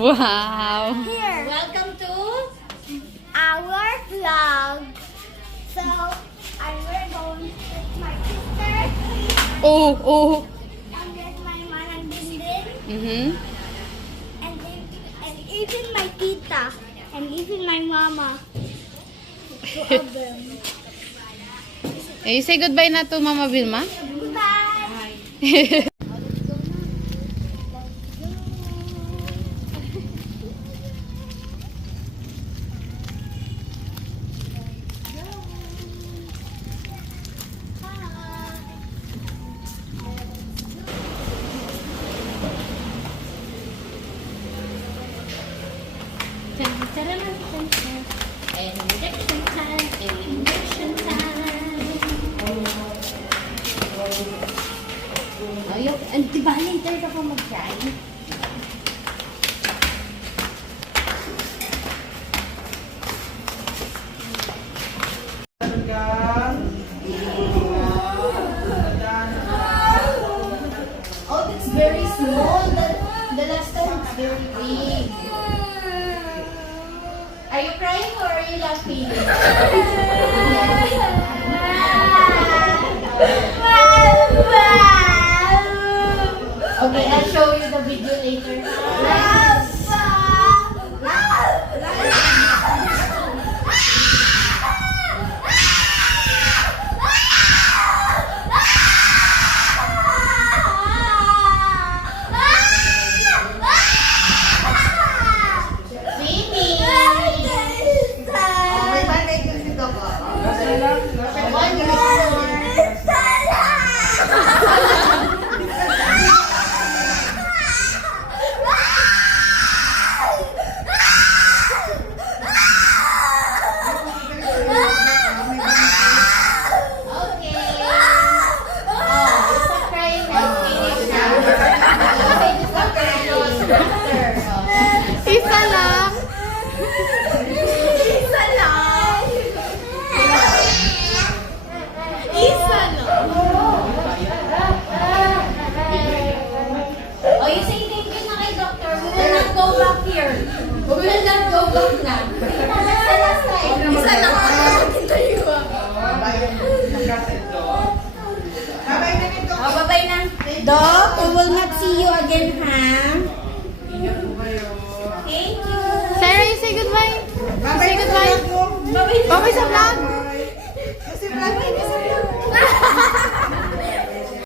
Wow. Here, Welcome to our vlog. So, we're going with my sister, Oh, oh. and there's my mom and Bindin, Mhm. and even my tita, and even my mama. Two of them. Eh, say goodbye na to Mama Vilma. Goodbye. Injection time. Injection time. Ayaw, di ba later ka pa mag-try? Oh, it's very small. The last time it's very big. Are you crying or are you laughing? Okay, I'll show you the video later. Isa lang. Isa lang. Isa lang. Oh, you say thank you na kay Doctor. We will not go back here. We will not go back na. That's the last time. Isa lang. Oh, bye-bye na. Doc, we will not see you again, ha? Thank you. Sarah, you say goodbye. Say goodbye. Bye-bye. Bye-bye sa vlog.